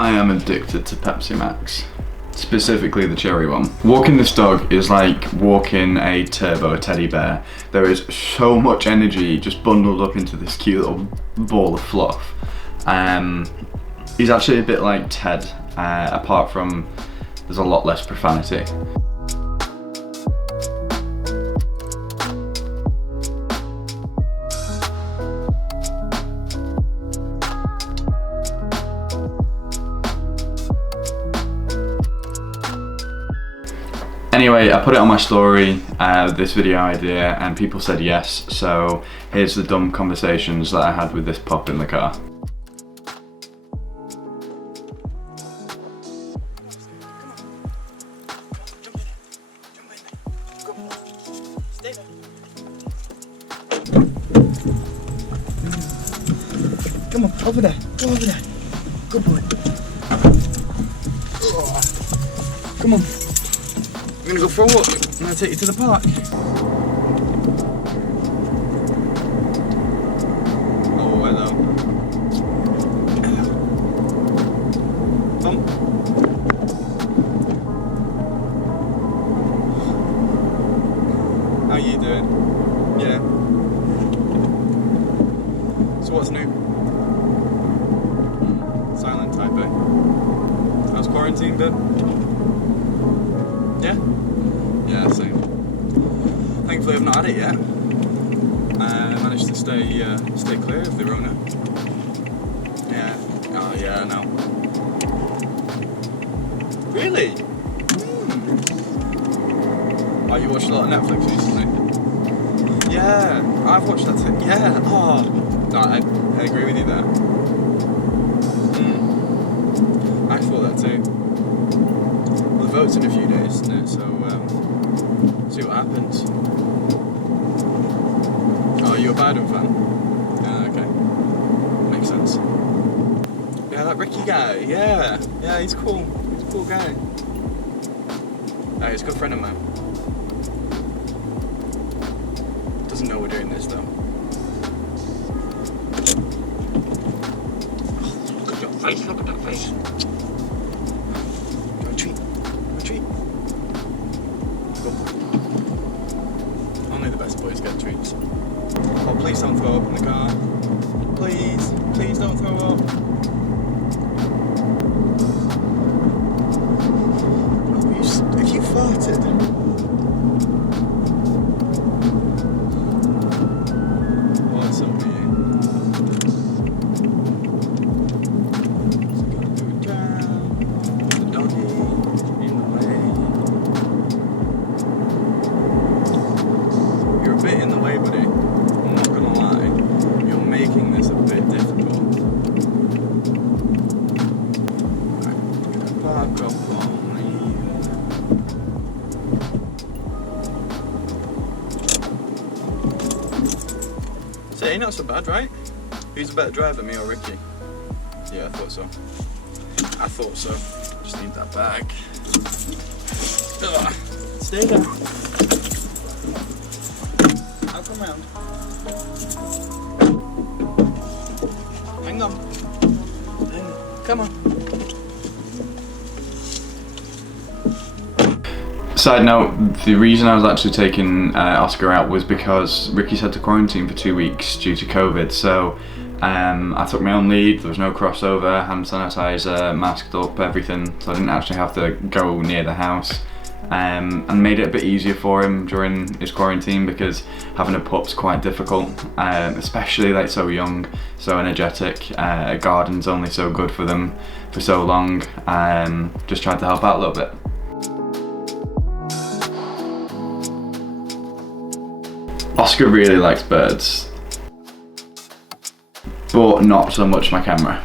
I am addicted to Pepsi Max, specifically the cherry one. Walking this dog is like walking a turbo teddy bear. There is so much energy just bundled up into this cute little ball of fluff. He's actually a bit like Ted, apart from there's a lot less profanity. Anyway, I put it on my story, this video idea, and people said yes, so here's the dumb conversations that I had with this pup in the car. Come on, over there, go over there. Good boy. Come on. I'm gonna go for a walk. I'm gonna take you to the park. Oh, hello. Hello. Come. How you doing? Yeah. So what's new? Silent type, eh? How's quarantine been? Yeah? Yeah, same. Thankfully I've not had it yet. I managed to stay clear of the Rona. Yeah. Oh yeah, I know. Really? Oh, you watched a lot of Netflix recently? Yeah, I've watched that too. Yeah, oh. No, I agree with you there. I thought that too. Well, the vote's in a few days, isn't it? So, see what happens. Oh, you're a Biden fan? Yeah, okay. Makes sense. Yeah, that Ricky guy, yeah. Yeah, he's cool. He's a cool guy. He's a good friend of mine. Doesn't know we're doing this though. Oh, look at your face, look at that face. Retreat. Retreat. Go boy. Only the best boys get treats. Oh, please don't throw up in the car. Please. Please don't throw up. Oh, have you farted? What's up, man? You're a bit in the way, buddy. I'm not gonna lie. You're making this a bit difficult. Right, back up on me. So, not so bad, right? Who's a better driver, me or Ricky? Yeah, I thought so. I thought so. Just need that bag. Ugh. Stay there. I'll come round. Hang on. Hang on. Come on. Side note, the reason I was actually taking Oscar out was because Ricky's had to quarantine for 2 weeks due to COVID, so I took my own lead. There was no crossover, hand sanitizer, masked up, everything, so I didn't actually have to go near the house, and made it a bit easier for him during his quarantine because having a pup's quite difficult, especially like so young, so energetic. A garden's only so good for them for so long. Just tried to help out a little bit. Oscar really likes birds, but not so much my camera.